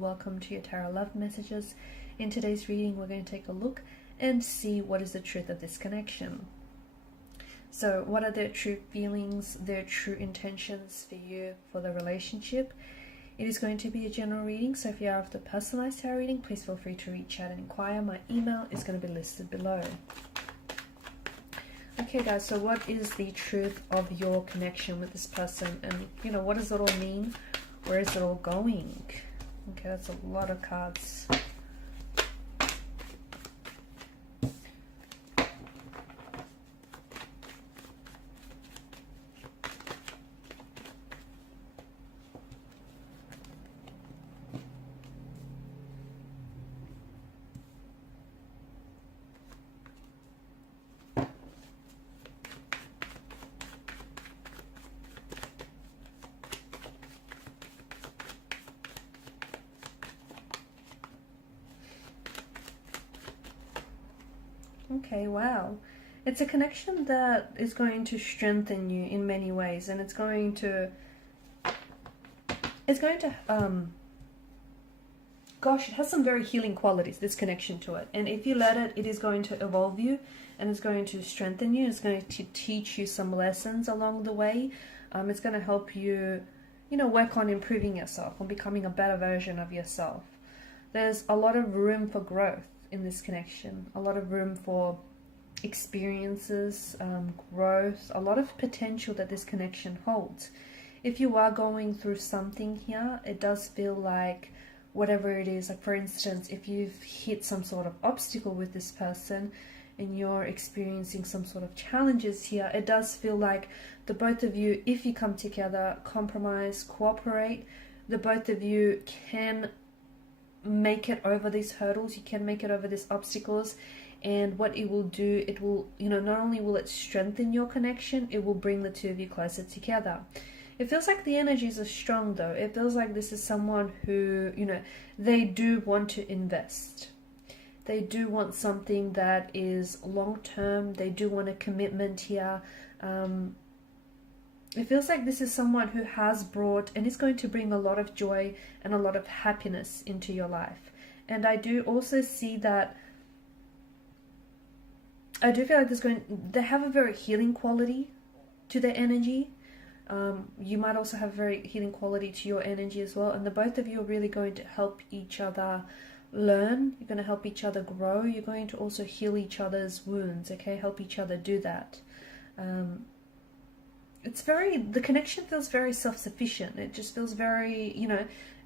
welcome to your tarot love messages. In today's reading, we're going to take a look and see what is the truth of this connection. So what are their true feelings, their true intentions for you, for the relationship? It is going to be a general reading, so if you are after personalized tarot reading, please feel free to reach out and inquire. My email is going to be listed below. Okay guys, so what is the truth of your connection with this person? And what does it all mean? Where is it all going? Okay, that's a lot of cards. Okay, wow. It's a connection that is going to strengthen you in many ways, and it's going to gosh, it has some very healing qualities, this connection to it. And if you let it, it is going to evolve you, and it's going to strengthen you. It's going to teach you some lessons along the way. It's going to help you, work on improving yourself, on becoming a better version of yourself. There's a lot of room for growth in this connection, a lot of room for experiences, growth, a lot of potential that this connection holds. If you are going through something here, it does feel like whatever it is, like for instance, if you've hit some sort of obstacle with this person and you're experiencing some sort of challenges here, it does feel like the both of you, if you come together, compromise, cooperate, the both of you can make it over these hurdles, you can make it over these obstacles. And what it will do, it will, not only will it strengthen your connection, it will bring the two of you closer together. It feels like the energies are strong though. It feels like this is someone who, they do want to invest. They do want something that is long-term. They do want a commitment here. It feels like this is someone who has brought and is going to bring a lot of joy and a lot of happiness into your life. And I do also see that, I do feel like they have a very healing quality to their energy. You might also have a very healing quality to your energy as well. And the both of you are really going to help each other learn. You're going to help each other grow. You're going to also heal each other's wounds, okay? Help each other do that. The connection feels very self-sufficient. It just feels very,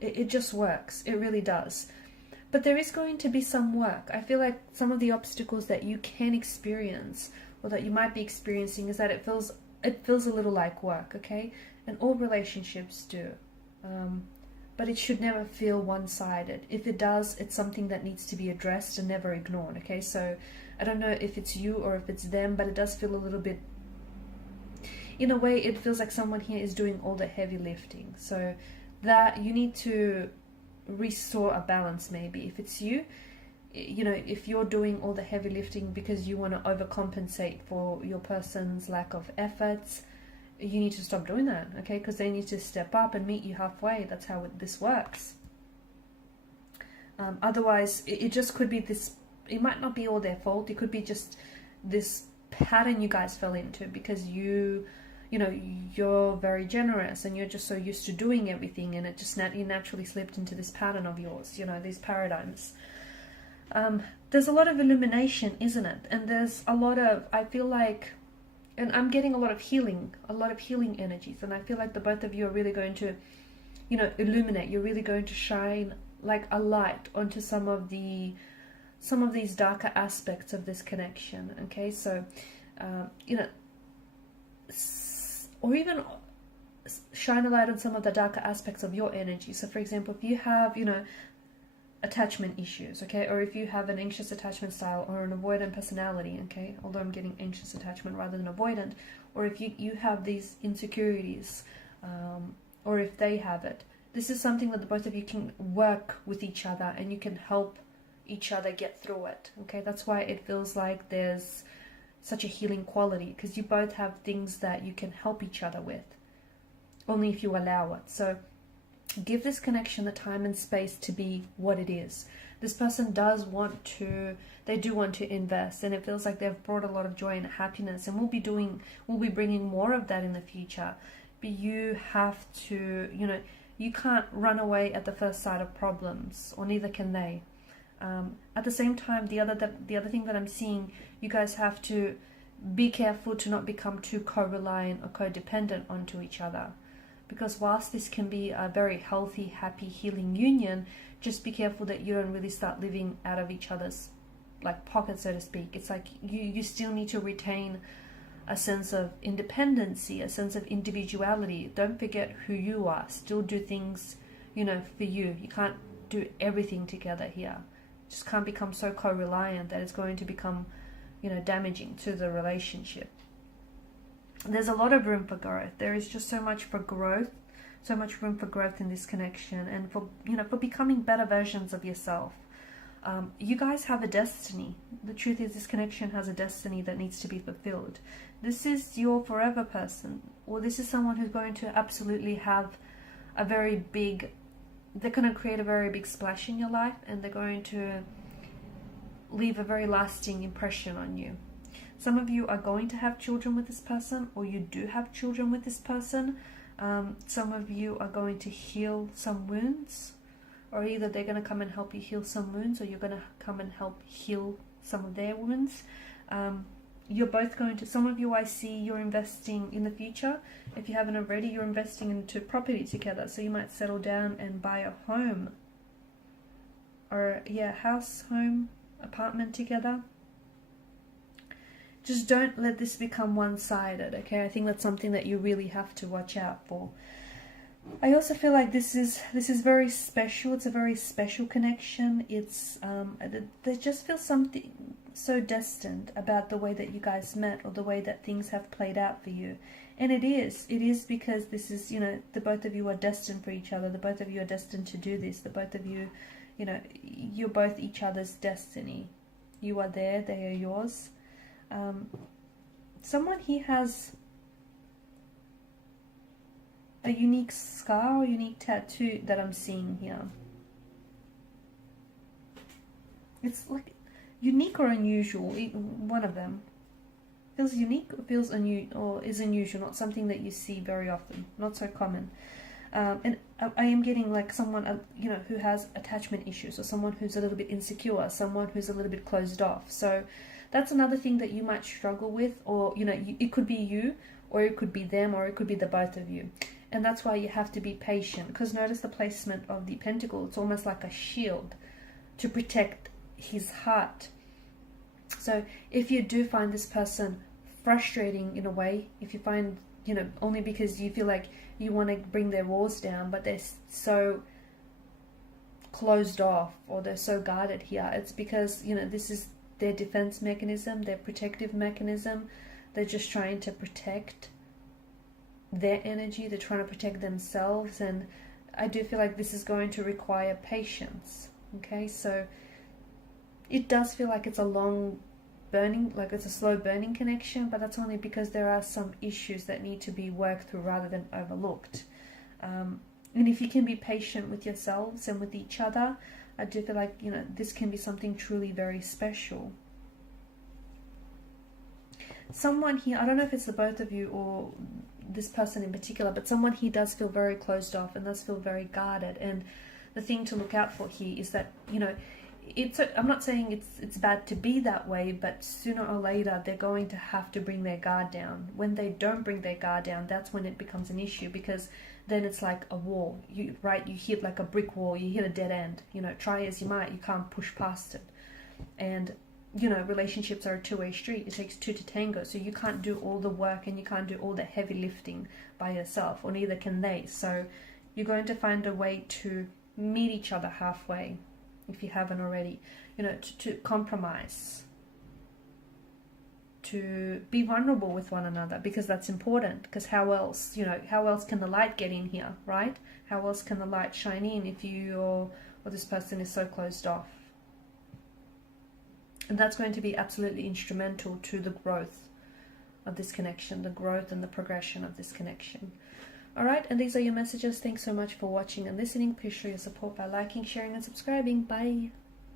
it just works. It really does. But there is going to be some work. I feel like some of the obstacles that you can experience or that you might be experiencing is that it feels a little like work, okay? And all relationships do. But it should never feel one-sided. If it does, it's something that needs to be addressed and never ignored, okay? So I don't know if it's you or if it's them, but it does feel a little bit, in a way, it feels like someone here is doing all the heavy lifting. So that you need to restore a balance maybe. If it's you, if you're doing all the heavy lifting because you want to overcompensate for your person's lack of efforts, you need to stop doing that, okay? Because they need to step up and meet you halfway. That's how this works. Otherwise, it just could be this, it might not be all their fault. It could be just this pattern you guys fell into because you're very generous and you're just so used to doing everything, and it just you naturally slipped into this pattern of yours, these paradigms. There's a lot of illumination, isn't it? And there's a lot of, I feel like, and I'm getting a lot of healing energies, and I feel like the both of you are really going to, illuminate. You're really going to shine like a light onto some of these darker aspects of this connection, okay? So, or even shine a light on some of the darker aspects of your energy. So for example, if you have, attachment issues, okay, or if you have an anxious attachment style or an avoidant personality, okay, although I'm getting anxious attachment rather than avoidant, or if you have these insecurities, or if they have it, this is something that the both of you can work with each other and you can help each other get through it, okay? That's why it feels like there's such a healing quality, because you both have things that you can help each other with, only if you allow it. So Give this connection the time and space to be what it is. This person does want to, they do want to invest, and it feels like they've brought a lot of joy and happiness, and we'll be bringing more of that in the future. But you have to, you know, you can't run away at the first sight of problems, or neither can they. At the same time, the other thing that I'm seeing, you guys have to be careful to not become too co-reliant or codependent onto each other. Because whilst this can be a very healthy, happy, healing union, just be careful that you don't really start living out of each other's like pocket, so to speak. It's like you still need to retain a sense of independency, a sense of individuality. Don't forget who you are. Still do things, you know, for you. You can't do everything together here. Just can't become so co-reliant that it's going to become, you know, damaging to the relationship. There's a lot of room for growth. There is just so much for growth, so much room for growth in this connection, and for, you know, for becoming better versions of yourself. You guys have a destiny. The truth is, this connection has a destiny that needs to be fulfilled. This is your forever person, or this is someone who's going to absolutely have a very big, they're going to create a very big splash in your life, and they're going to leave a very lasting impression on you. Some of you are going to have children with this person, or you do have children with this person. Some of you are going to heal some wounds, or either they're going to come and help you heal some wounds, or you're going to come and help heal some of their wounds. You're both going to, some of you I see you're investing in the future. If you haven't already, you're investing into property together. So you might settle down and buy a home, or house, home, apartment together. Just don't let this become one-sided, okay? I think that's something that you really have to watch out for. I also feel like this is very special. It's a very special connection. It's there just feels something so destined about the way that you guys met, or the way that things have played out for you. And it is because this is, you know, the both of you are destined for each other. The both of you are destined to do this. The both of you, you know, you're both each other's destiny. You are there, they are yours. Someone here has a unique scar or unique tattoo that I'm seeing here. It's like unique or unusual, one of them. Feels unique or feels or is unusual, not something that you see very often, not so common. And I am getting like someone, you know, who has attachment issues, or someone who's a little bit insecure, someone who's a little bit closed off. So that's another thing that you might struggle with, or, you know, it could be you, or it could be them, or it could be the both of you. And that's why you have to be patient, because notice the placement of the pentacle. It's almost like a shield to protect his heart. So if you do find this person frustrating in a way, if you find, you know, only because you feel like you want to bring their walls down, but they're so closed off, or they're so guarded here, it's because, you know, this is their defense mechanism, their protective mechanism. They're just trying to protect their energy. They're trying to protect themselves. And I do feel like this is going to require patience. Okay, so it does feel like it's a long burning, like it's a slow burning connection, but that's only because there are some issues that need to be worked through rather than overlooked. And if you can be patient with yourselves and with each other, I do feel like, you know, this can be something truly very special. Someone here, I don't know if it's the both of you or this person in particular, but someone here does feel very closed off and does feel very guarded. And the thing to look out for here is that, you know, I'm not saying it's bad to be that way, but sooner or later they're going to have to bring their guard down. When they don't bring their guard down, that's when it becomes an issue, because then it's like a wall. You hit like a brick wall, you hit a dead end. You know, try as you might, you can't push past it. And, you know, relationships are a two-way street. It takes two to tango. So you can't do all the work and you can't do all the heavy lifting by yourself, or neither can they. So you're going to find a way to meet each other halfway, if you haven't already, you know, to compromise, to be vulnerable with one another, because that's important. Because how else, you know, how else can the light get in here, right? How else can the light shine in if you or this person is so closed off? And that's going to be absolutely instrumental to the growth of this connection, the growth and the progression of this connection. Alright, and these are your messages. Thanks so much for watching and listening. Please show your support by liking, sharing, and subscribing. Bye.